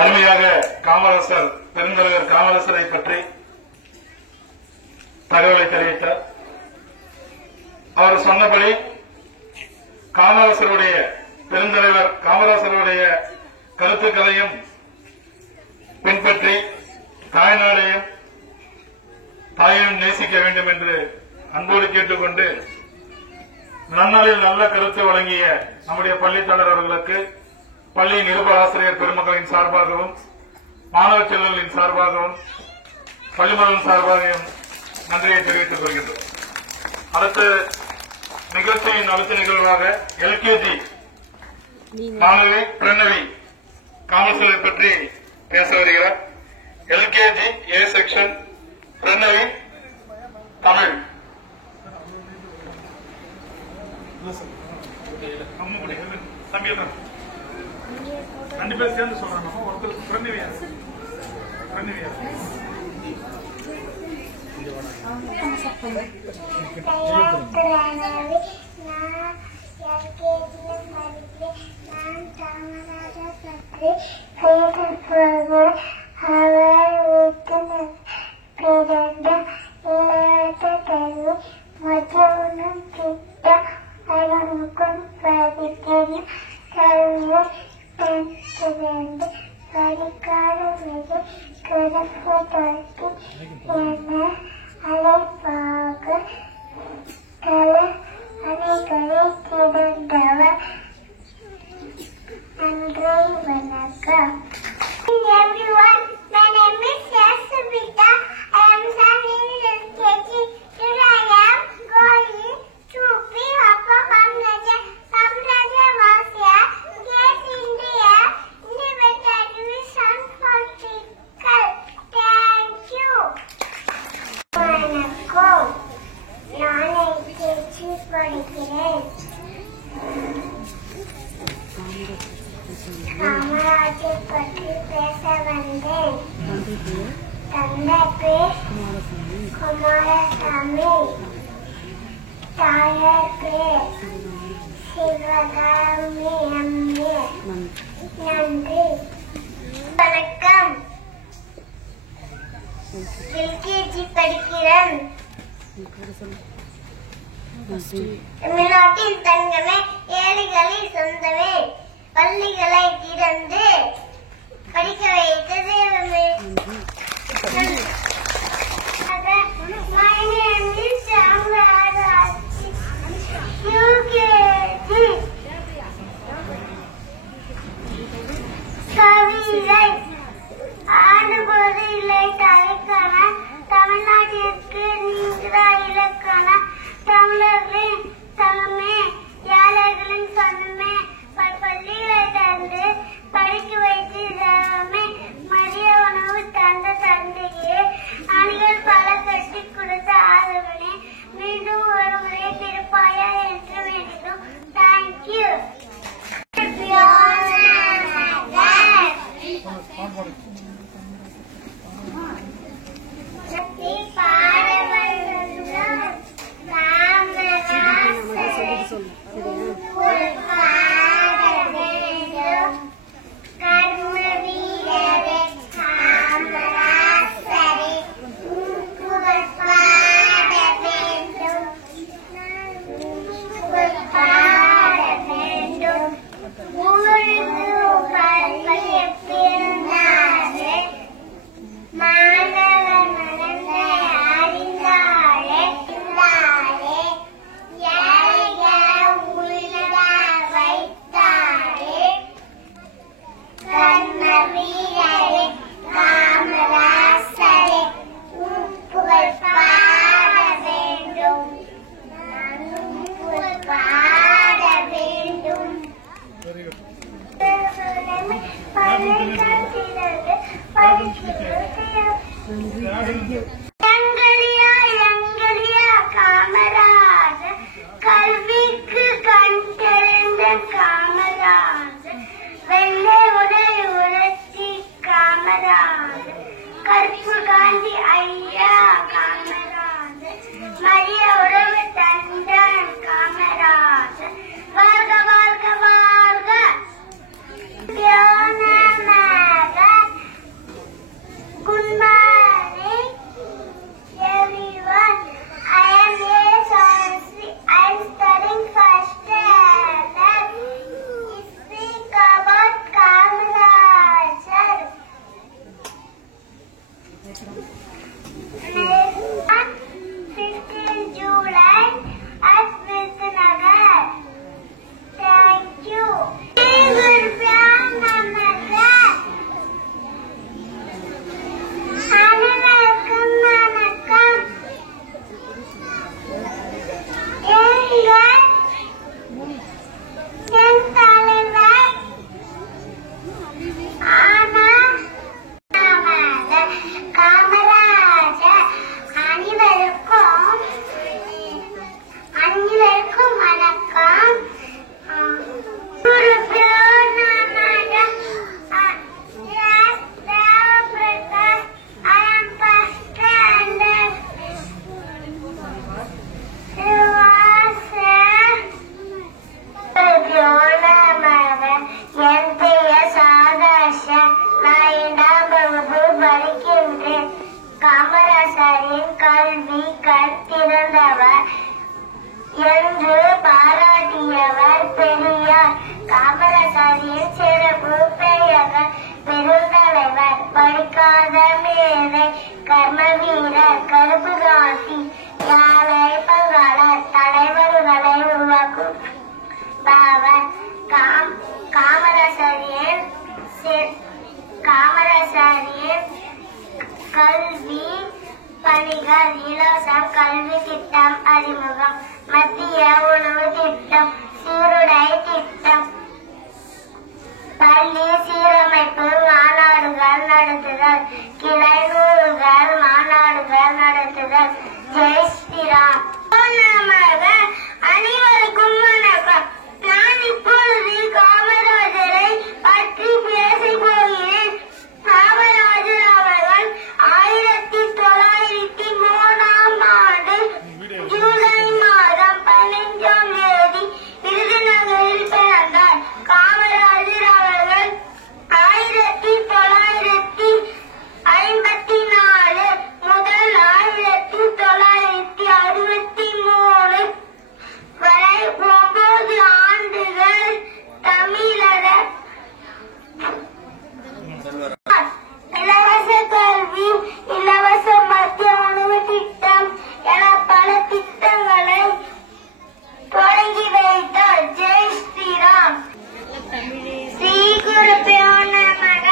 அருமையாக காமராசர் பெருந்தலைவர் காமராசரை பற்றி தகவலை தெரிவித்தார். அவர் சொன்னபடி காமராசருடைய பெருந்தலைவர் காமராசருடைய கருத்துக்களையும் பின்பற்றி தாய்நாடையும் தாயையும் நேசிக்க வேண்டும் என்று அன்போடு கேட்டுக்கொண்டு நன்னாளில் நல்ல கருத்து வழங்கிய நம்முடைய பள்ளித்தலைவர் அவர்களுக்கு பள்ளி நிருபர் ஆசிரியர் பெருமக்களின் சார்பாகவும் மாணவ செல்வர்களின் சார்பாகவும் பள்ளிமகளின் சார்பாகவும் நன்றியை தெரிவித்துக் கொள்கின்றோம். அடுத்த நிகழ்ச்சியின் அடுத்த நிகழ்வாக எல்கேஜி மாணவி பிரணவி காமராசரை பற்றி பேச வருகிறார். LKG A section Pranavi Tamil. ரெண்டு பேர் சேர்ந்து சொல்றாங்க. ஒருத்தர் பிரணவியா காமராஜர் பற்றி பேச வந்தேன். தந்தை பேர் குமாரசாமி, தாயார் பேர் சிவகாமி அம்மே. நன்றி, வணக்கம். எல்கேஜி படிக்கிறேன். தமிழ்நாட்டின் தங்கமே, ஏழைகளின் சொந்தமே, பள்ளிகளை திறந்து படிக்க வைத்த தெய்வமே. My name is Samraraji, UKG. கவிதை ஆடுபோது இல்லை தலைக்கான தமிழ்நாட்டிற்கு நீங்களா இலக்கான தமிழர்களின் தங்கமே, ஏழைகளின் சொந்தமே, பள்ளிகளை தந்து படிக்க வைத்து தெய்வமே, மதிய உணவு தந்த தந்தையே, அணிகள் பல கட்டி கொடுத்த ஆதவனே, மீண்டும் ஒரு முறை திருப்பாயா என்று வேண்டினோம். தேங்க்யூ. காமராஜர் கல்விக்கு கண் திறந்த காமராஜர், வெள்ளை உடை உரத்தி காமராஜர், கருப்பு காந்தி ஐயா காமராஜர், மதிய உணவு தந்த காமராஜர். வாழ்க வாழ்க வாழ்க. காமராசரின் கல்வி கற்பிறந்தவர் என்று பாராட்டியவர் பெரியார். காமராசரின் சிறப்பு பெயர்கள் பெருந்தலைவர், படிக்காத மேதை, கர்ம வீரர், கருப்பு காந்தி, யாழை பங்காளர், தலைவர்களை உருவாக்கும் பாவர். காமராசரின் கல்வி பணிகள்: இலவச கல்வி திட்டம் அறிமுகம், மத்திய உணவு திட்டம், சீருடை திட்டம், பள்ளி சீரமைப்பு மாநாடுகள் நடத்துதல், கிளை நூல்கள் மாநாடுகள் நடத்துதல். ஜெய் ஸ்ரீராம். அனைவருக்கும் வணக்கம். நான் இப்பொழுது காமராஜரை பற்றி பேசப் போகிறேன். காமராஜர் அவர்கள் 1903 ஆண்டு ஜூலை மாதம் 15ஆம் தேதி விருதுநகரில் பிறந்தார். காமராஜர் அவர்கள் 1954 முதல் 1963 வரை 9 ஆண்டுகள் தமிழக இலவச கல்வி, இலவச மத்திய உணவு திட்டம் என பல திட்டங்களை தொடங்கி வைத்தார். ஜெய் ஸ்ரீராம். ஸ்ரீ குருபியோ நமக.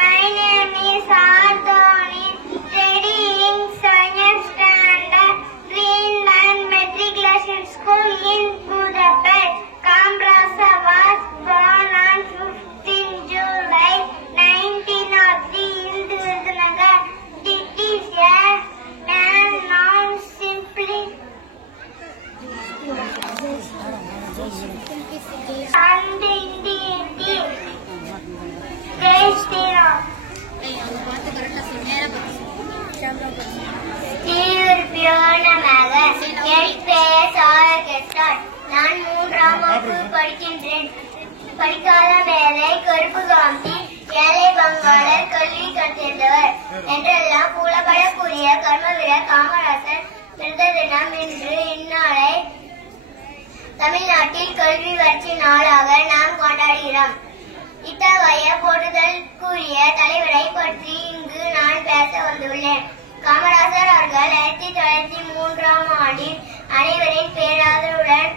My name is Ardoni, studying second standard, Greenland Matriculation School in Budapest. Kamrasa was born on 15 July 1903 in Virudunagar. It is a noun simply and indicative. Jai Shri Ram. ஸ்ரீகுருபியோ நமக. என் பெயர் சாரகேசன். நான் 3ஆம் வகுப்பு படிக்கின்றேன். படிக்காத மேதை, கருப்பு காந்தி, ஏழை பங்காளர், கல்வி கற்றிருந்தவர் என்றெல்லாம் புகழப்படக்கூடிய கர்மவீரர் காமராசர் பிறந்த தினம் இன்று இந்நாளை தமிழ்நாட்டில் கல்வி வளர்ச்சி நாளாக நாம் கொண்டாடுகிறோம். இத்தகைய போற்றுதலுக்குரிய தலைவரை பற்றி இங்கு நான் பேச வந்துள்ளேன். காமராசர் அவர்கள் 1903ஆம் ஆண்டில் அனைவரின் பேராதரவுடன்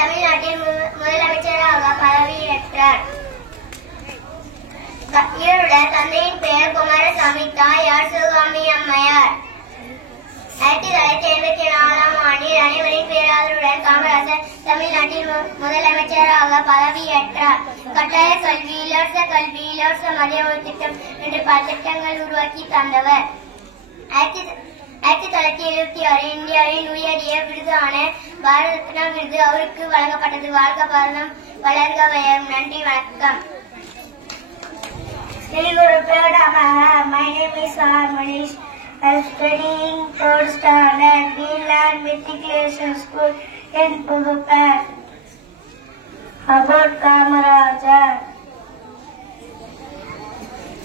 தமிழ்நாட்டில் முதலமைச்சராக பதவியேற்றார். இவருடைய தந்தையின் பெயர் குமாரசாமி, தாயார் சிவகாமி அம்மையார். 1984ஆம் ஆண்டில் அனைவரின் பேராதரவுடன் காமராசர் தமிழ்நாட்டில் முதலமைச்சராக பதவியேற்றார். கட்டாய கல்வி, இலவச கல்வி, இலவச மதிய உணவு திட்டம் என்று பல திட்டங்கள் உருவாக்கி தந்தவர். 1976 இந்தியாவின் உயரிய விருதான பாரத ரத்னா விருது அவருக்கு வழங்கப்பட்டது. வாழ்க பாரதம், வளர்க வளரும். நன்றி, வணக்கம். My name is Manish. I am studying 3rd standard, Greenland Matriculation School in Budapest. About Kamarajar.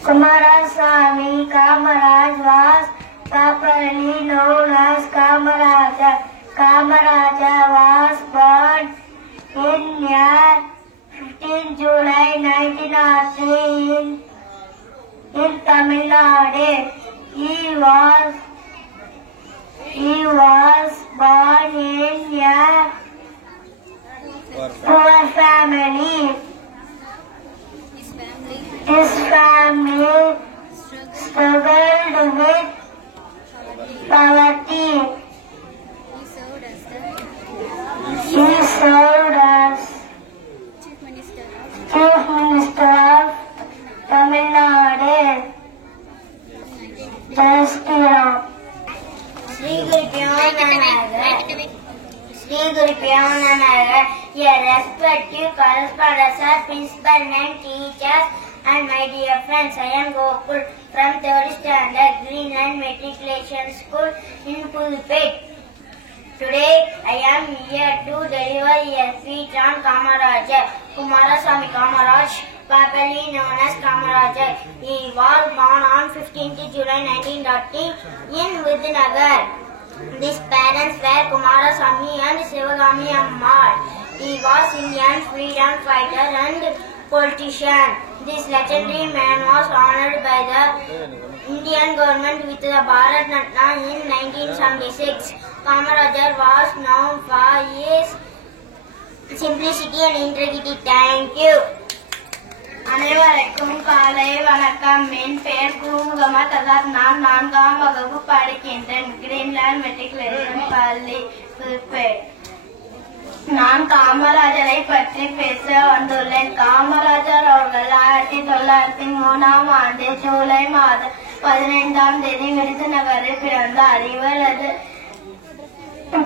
Kumarasamy Kamaraj was properly known as Kamaraja. Kamaraja was born in 15 July 1903 in Tamil Nadu. He was born in a poor family. His family struggled with poverty. He served as Chief Minister of Tamil Nadu, Jai Shri Ram. Sri Guru Pyananagar, your respective correspondents, principal and teachers, and my dear friends, I am Gokul from 3rd standard Greenland Matriculation School in Pulpit. Today I am here to deliver a speech on Kamarajar, Kumaraswamy Kamaraj, popularly known as Kamarajar. He was born on 15th July 1930 in Vidnagar. His parents were Kumaraswamy and Sivagami Ammal. He was Indian freedom fighter and politician. This legendary man was honored by the Indian government with the Bharat Ratna in 1976. Kamarajar was known for his simplicity and integrity. Thank you. அனைவருக்கும் காலை வணக்கம். என் பெயர் குமுகமா தகார். நான் 4ஆம் வகுப்பு படிக்கின்றேன். Greenland matriculation பள்ளி புதுப்பேட். நான் காமராஜரை பற்றி பேச வந்துள்ளேன். காமராஜர் அவர்கள் 1903ஆம் ஆண்டு ஜூலை மாதம் 15ஆம் தேதி விருதுநகரில் பிறந்தார். இவரது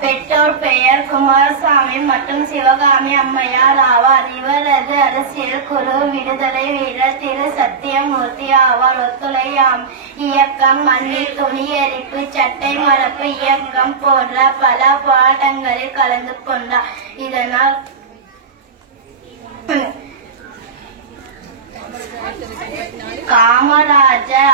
பெற்றோர் பெயர் குமாரசாமி மற்றும் சிவகாமி அம்மையார் ஆவார். இவரது அரசியல் குரு விடுதலை வீரர் திரு சத்தியமூர்த்தி ஆவார். ஒத்துழையாம் இயக்கம், மண்ணில் துணி எரிப்பு, சட்டை மரப்பு இயக்கம் போன்ற பல பாடங்களில் கலந்து கொண்டார். இதனால் காமராஜர்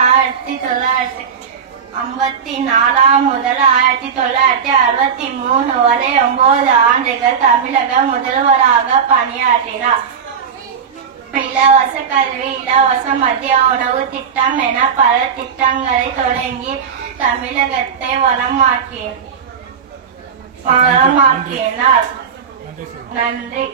1954 முதல் 1963 வரை 9 ஆண்டுகள் தமிழக முதல்வராக பணியாற்றினார். இலவச கல்வி, இலவச மதிய உணவு திட்டம் என பல திட்டங்களை தொடங்கி தமிழகத்தை வளமாக்கினார். நன்றி.